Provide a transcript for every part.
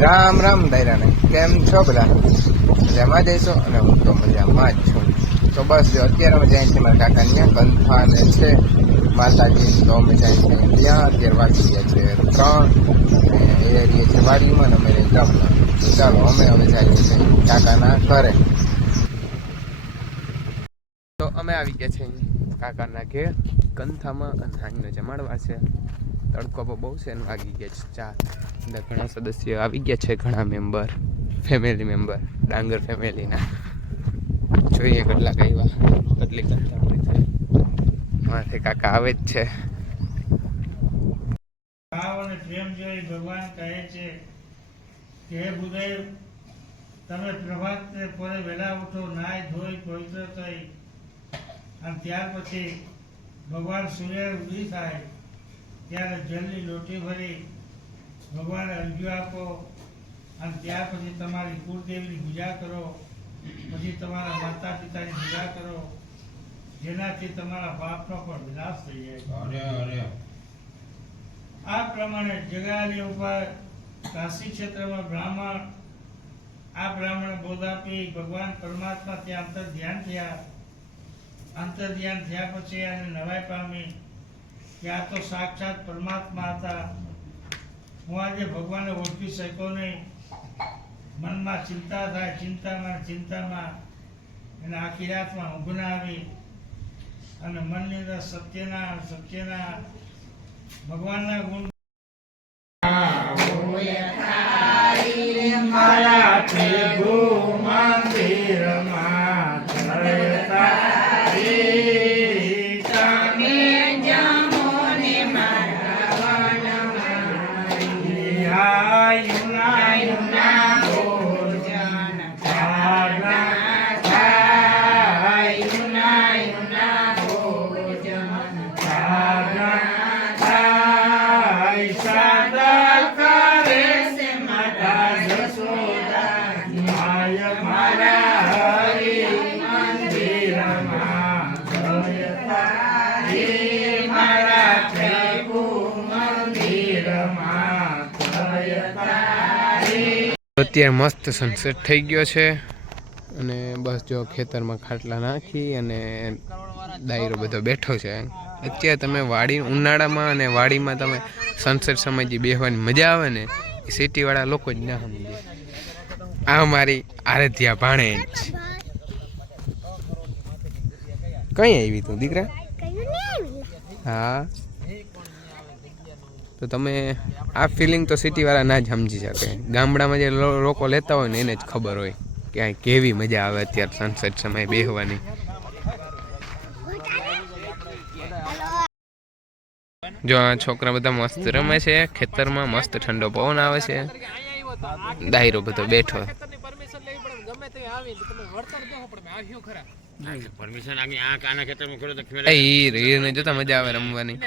રામ રામ દાયરાને કેમ છો બધા? મજામાં જઈશો અને હું તો મજામાં જ છું. તો બસ જો અત્યારે અમે જાય છે મારા કાકાને ત્યાં કંથા ને છે માતાજી. તો અમે જાય છે ત્યાં અત્યારે વાગી ગયા છે 3 એ રહીએ છે વાડીમાં ને અમે રહી ગામમાં. ચાલો અમે હવે જઈએ છીએ કાકાના ઘરે. તો અમે આવી ગયા છે કાકાના ઘેર કંથામાં અને હાંજનો જમાડવા છે. તડકો બહુ છે ને વાગી ગયા છે 4. અંદર ઘણા સદસ્યો આવી ગયા છે, ઘણા મેમ્બર ફેમિલી મેમ્બર ડાંગર ફેમિલીના. જોઈએ કેટલાક આવ્યા, કેટલી કંથા પડી છે. માથે કાકા આવે જ છે. પ્રેમ જોઈ ભગવાન કહે છે કે હે બુદેવ, તમે પ્રભાતે પોરે વહેલા ઉઠો, નાય ધોઈ પવિત્ર થઈ, અને ત્યાર પછી ભગવાન સૂર્ય ઉદય થાય ત્યારે જલની લોટી ભરી ભગવાનને અર્ઘ્ય આપો, અને ત્યાર પછી તમારી કુળદેવીની પૂજા કરો, પછી તમારા માતા પિતાની પૂજા કરો, જેનાથી તમારા પાપનો પણ વિનાશ થઈ જાય. આ પ્રમાણે જગાની ઉપર કાશી ક્ષેત્રમાં બ્રાહ્મણ બોધ આપી ભગવાન પરમાત્મા ત્યાં અંતર ધ્યાન થયા પછી અને નવાઈ પામી કે આ તો સાક્ષાત પરમાત્મા હતા. હું આજે ભગવાનને ઓળખી શક્યો નહીં. મનમાં ચિંતા થાય, ચિંતામાં અને આખી રાતમાં ઊંઘ ના આવી, અને મનની અંદર સત્યના ભગવાનના ગુણ મારા પ્રભુ મંદિરમાં તમે જમો ને મારા ભોજન અત્યારે મસ્ત સનસેટ થઈ ગયો છે અને બસ જો ખેતરમાં ખાટલા નાખી અને ડાયરો બધો બેઠો છે. અત્યારે તમે ઉનાળામાં અને વાડીમાં તમે સનસેટ સમય જે બેસવાની મજા આવે ને, એ સિટીવાળા લોકો જ ના સમજે. આ મારી આરાધ્યા ભાણે જ કઈ આવી તું દીકરા? હા, તો તમે આ ફિલિંગ તો સિટીવાળા ના જ સમજી શકે. ગામડામાં જે લોકો લેતા હોય ને એને જ ખબર હોય કે આ કેવી મજા આવે અત્યારે સનસેટ સમયે બેસવાની. જો આ છોકરા બધા મસ્ત રમે છે ખેતરમાં, મસ્ત ઠંડો પવન આવે છે, ડાયરો બધો બેઠો. જોતા મજા આવે રમવાની.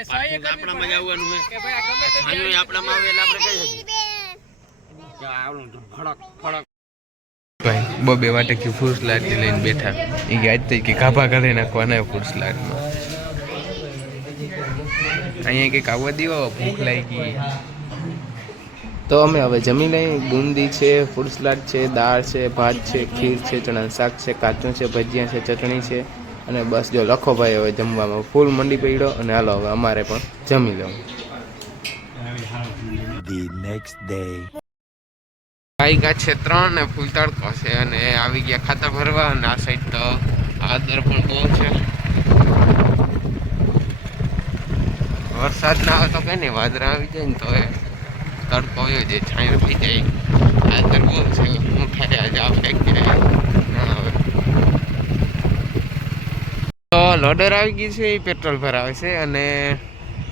ભાઈ બે વાટે કે ફ્રૂટ સલાડ લઈને બેઠા. એ આજ કે ગાભા કરી નાખવાના ફ્રૂટ સલાડમાં. અહીંયા કંઈક આવવા દીવો, ભૂખ લાગી. તો અમે હવે જમી લઈ. બુંદી છે, ફ્રૂટ સલાડ છે, દાળ છે, ભાત છે, ખીર છે, ચણાનું શાક છે, કાચું છે, ભજીયા છે, ચટણી છે, અને બસ જો લખો ભાઈ હવે જમવામાં ફૂલ મંડી પડ્યો. અને હાલો હવે અમારે પણ જમી લઉં. વાગ્યા છે 3 ને ફૂલ તડકો છે અને આવી ગયા ખાતર ભરવા. અને આ સાઈડ તો આદર પણ બહુ છે. વરસાદ ના આવે તો કઈ નહીં, વાદળા આવી જાય ને તો એ તડકો આવ્યો જાય, છાંયો થઈ જાય. આદર બહુ છે. હું થાય આજે આ ફેંક ના આવે. તો લોડર આવી ગઈ છે, એ પેટ્રોલ ભરાવે છે. અને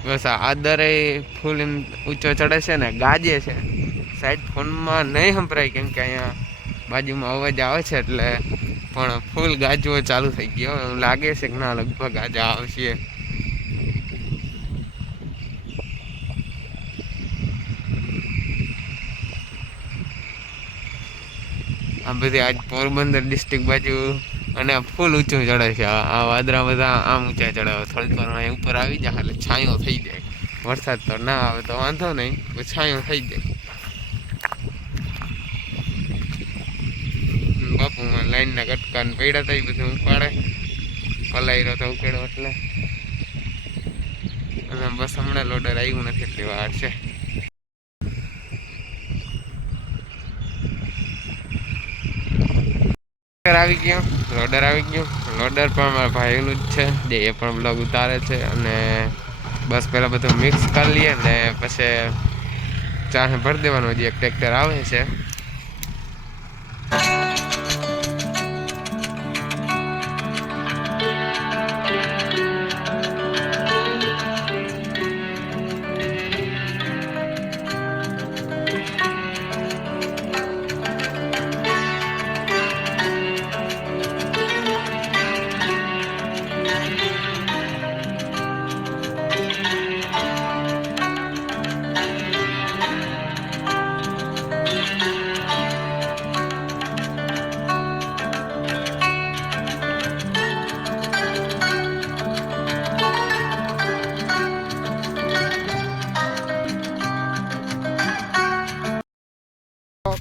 બસ આદરે ફૂલ ઊંચો ચડે છે ને ગાજે છે. સાઈડ ફોનમાં નહીં સંભળાય કેમ કે અહીંયા બાજુમાં અવાજ આવે છે એટલે, પણ ફૂલ ગાજવો ચાલુ થઈ ગયો. એવું લાગે છે કે ના લગભગ આજે આવશે. આ બધી આજ પોરબંદર ડિસ્ટ્રિક્ટ બાજુ અને ફૂલ ઊંચું ચડે છે. આ વાદળા બધા આમ ઊંચા ચડાવે. થોડીક વાર ઉપર આવી જાય એટલે છાંયો થઈ જાય. વરસાદ તો ના આવે તો વાંધો નહીં, છાંયો થઈ જાય. લાઈનના કટકા ને પડ્યા હતા એ બધું ઉપાડે પલાયરો તો ઉકેડો એટલે અને બસ હમણાં લોડર આવ્યું નથી એટલી વાર છે. આવી ગયું લોડર આવી ગયું. લોડર પણ મારા ભાઈનું જ છે જે એ પણ બ્લોગ ઉતારે છે. અને બસ પહેલાં બધું મિક્સ કરી લઈએ ને પછી ચાને ભરી દેવાનું. હજી એક ટ્રેક્ટર આવે છે.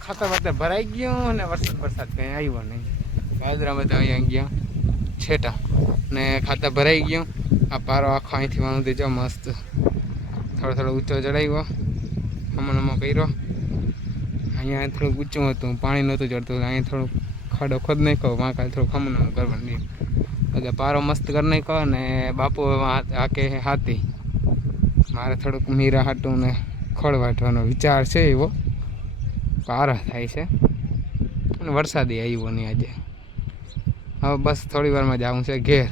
ખાતર વાતર ભરાઈ ગયું અને વરસાદ કંઈ આવ્યો નહીં. વાદળા બધા અહીંયા ગયા છેટા ને ખાતર ભરાઈ ગયું. આ પારો આખો અહીંથી વાંધી જાઓ મસ્ત થોડો ઊંચો ચડાવ્યો હમણાં કર્યો. અહીંયા થોડુંક ઊંચું હતું પાણી નહોતું ચડતું અહીંયા થોડુંક ખાડો ખોદ નાખ્યો વાં કાલે થોડુંક હમણાં કરવાનું એટલે પારો મસ્ત કરી નાખ્યો. અને બાપુ આકે હાથી મારે થોડુંક મીરા હાટું ને ખોળ વાટવાનો વિચાર છે એવો પારા થાય છે. અને વરસાદી આવ્યો નહીં આજે. હવે બસ થોડી વારમાં જવું છે ઘેર.